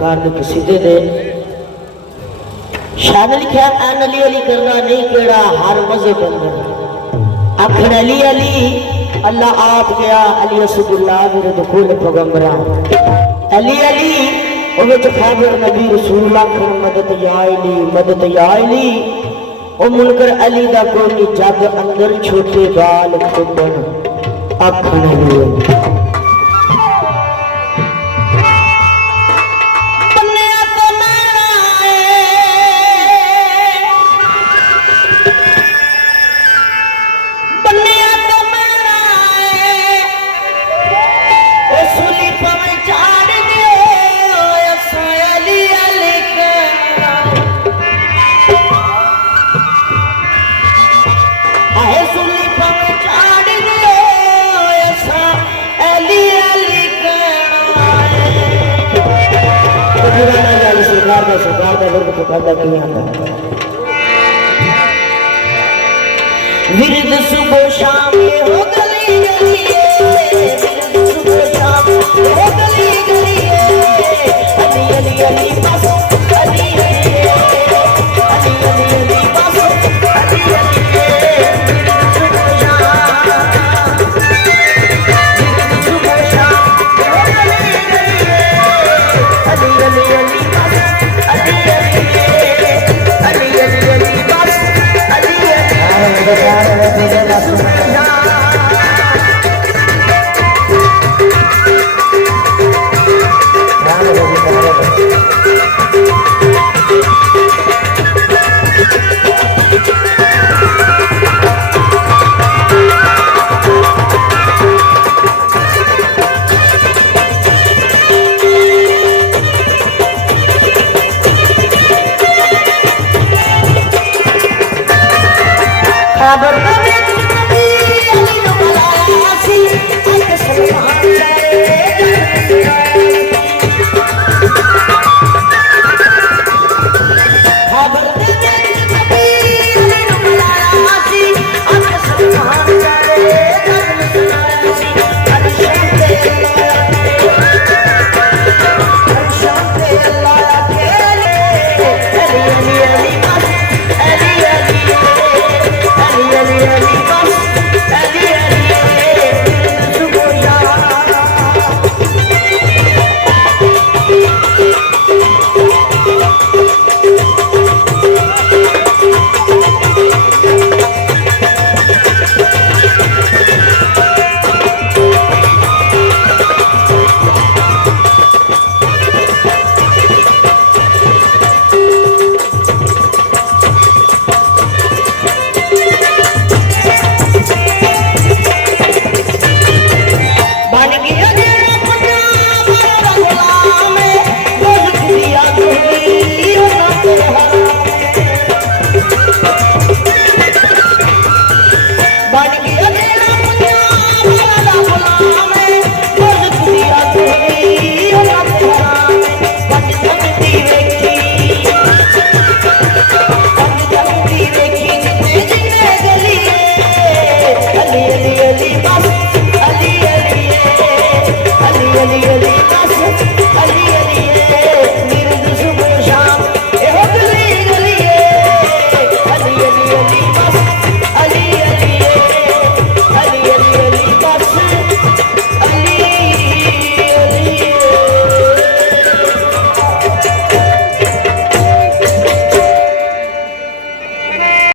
कार्य सीधे दे शान लिखा अन अली अली करना नहीं केड़ा हर मजहब अंदर अखर अली अली अल्लाह आप गया अली असदुल्लाह मेरे दुखुल पैगंबरा अली अली ओ विच खाबर नबी रसूलुल्लाह कर मदद या अली ओ मुनकर अली दा कोई जग अंदर छोटे बाल खुबन अखर अली विरद सुबह शाम हो गली गली विरद सुबह शाम हो गली गली अली अली अली बस अली अली अली अली बस अली अली विरद सुबह शाम हो गली गली अली अली अली बस अली अली अली अली अली बस अली अली